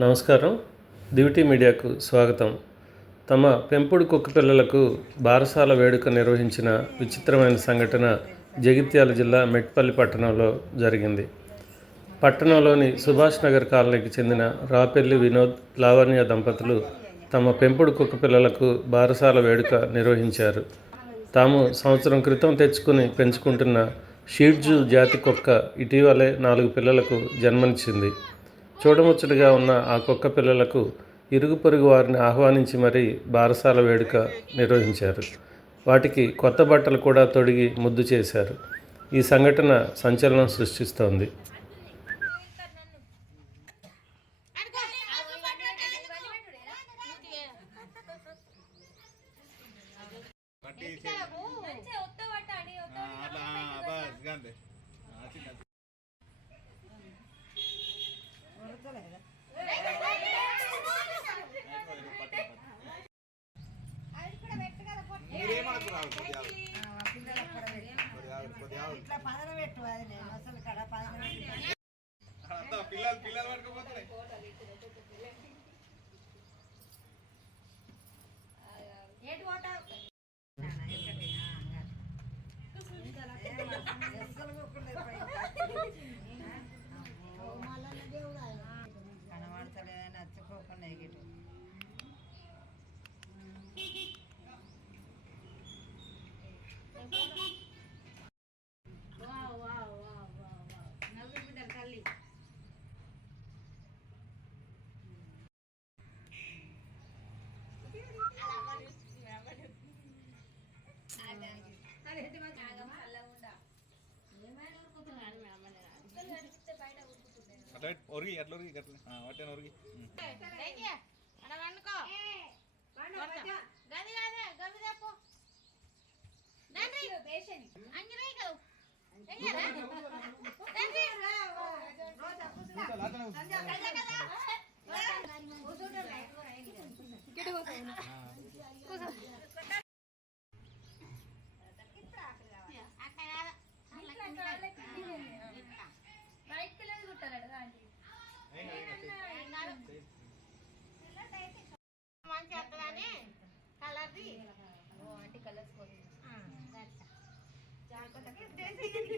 నమస్కారం. దివిటీ మీడియాకు స్వాగతం. తమ పెంపుడు కుక్క పిల్లలకు బారసాల వేడుక నిర్వహించిన విచిత్రమైన సంఘటన జగిత్యాల జిల్లా మెట్పల్లి పట్టణంలో జరిగింది. పట్టణంలోని సుభాష్ నగర్ కాలనీకి చెందిన రాపెల్లి వినోద్ లావణ్య దంపతులు తమ పెంపుడు కుక్క పిల్లలకు బారసాల వేడుక నిర్వహించారు. తాము సంవత్సరం క్రితం తెచ్చుకుని పెంచుకుంటున్న షీడ్జు జాతి కుక్క ఇటీవలే నాలుగు పిల్లలకు జన్మనిచ్చింది. చూడముచ్చటగా ఉన్న ఆ కుక్క పిల్లలకు ఇరుగు పొరుగు వారిని ఆహ్వానించి మరీ బారసాల వేడుక నిర్వహించారు. వాటికి కొత్త బట్టలు కూడా తొడిగి ముద్దు చేశారు. ఈ సంఘటన సంచలనం సృష్టిస్తోంది. అట్లా ఇట్లా పదన పెట్టు అది నేను అసలు కడ పదన పిల్లలు పిల్లలు పట్టుకోపోతున్నాయి నాన్న, ఎక్కడి? ఆ, ఇంకా. అస్సలు పోకుండా పోయి. కనబడతలే నచ్చుకోకుండా ఎగిటి అట్లా ఒరిగి అట్లా ఒరిగి అట్లా. వాటే ఒరిగి. మంచిగా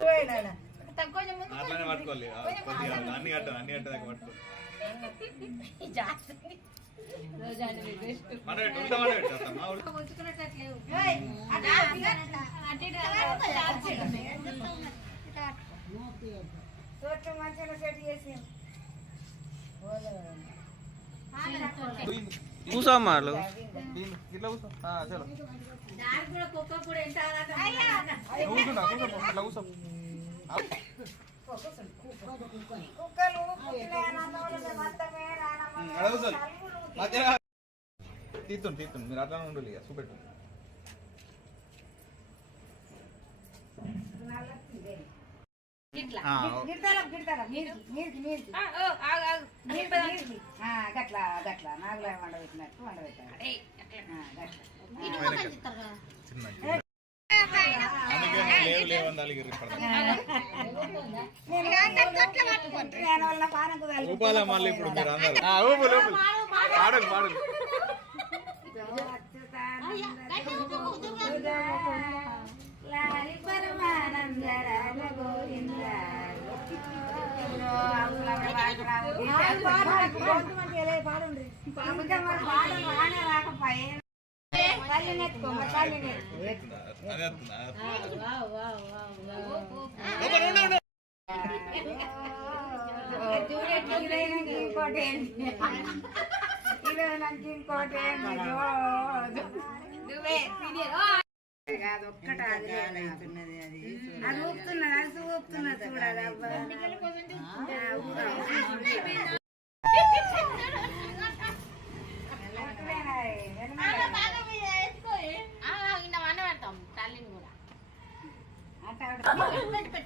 పోయి నాన్న. అట్లానే పట్టుకోవాలి. అన్ని కట్ట అన్ని కట్ట దాకా కూసో మాలు ఇట్లా కూసో ఆ, చలో కూర్చున్నా కూర్చో ఇట్లా కూసో కుక్కలు పుట్టిన అన్నదమ్ములు మొత్తమే నానమ్మ తీస్తుంది తీస్తుంది మీరు అట్లానే ఉండాలి ఇక చూపెట్టు. గట్లా గట్లా. నాగులా వండబెట్టినట్టు వండబెట్టాలి. ఆ, గట్లా. చిన్నగా. అందుకే లేవు లేవు అని అలిగిర్రు ఇప్పుడు. నేను వాళ్ళ పానకు తగిలి ఊపాలా మళ్ళీ ఇప్పుడు మీరు అందరు ఆ, ఊపు ఊపు పాడలు పాడలు లాలి పరమానంద రామ గోవింద పాడండి తల్లి నెత్తుకో మా ఇంకోటి ఏంటి ఇంకోటి నువ్వే కాదు ఒక్కట అది అది ఊపుతున్నది అది ఊపుతున్నది చూడాలి అబ్బా carrot.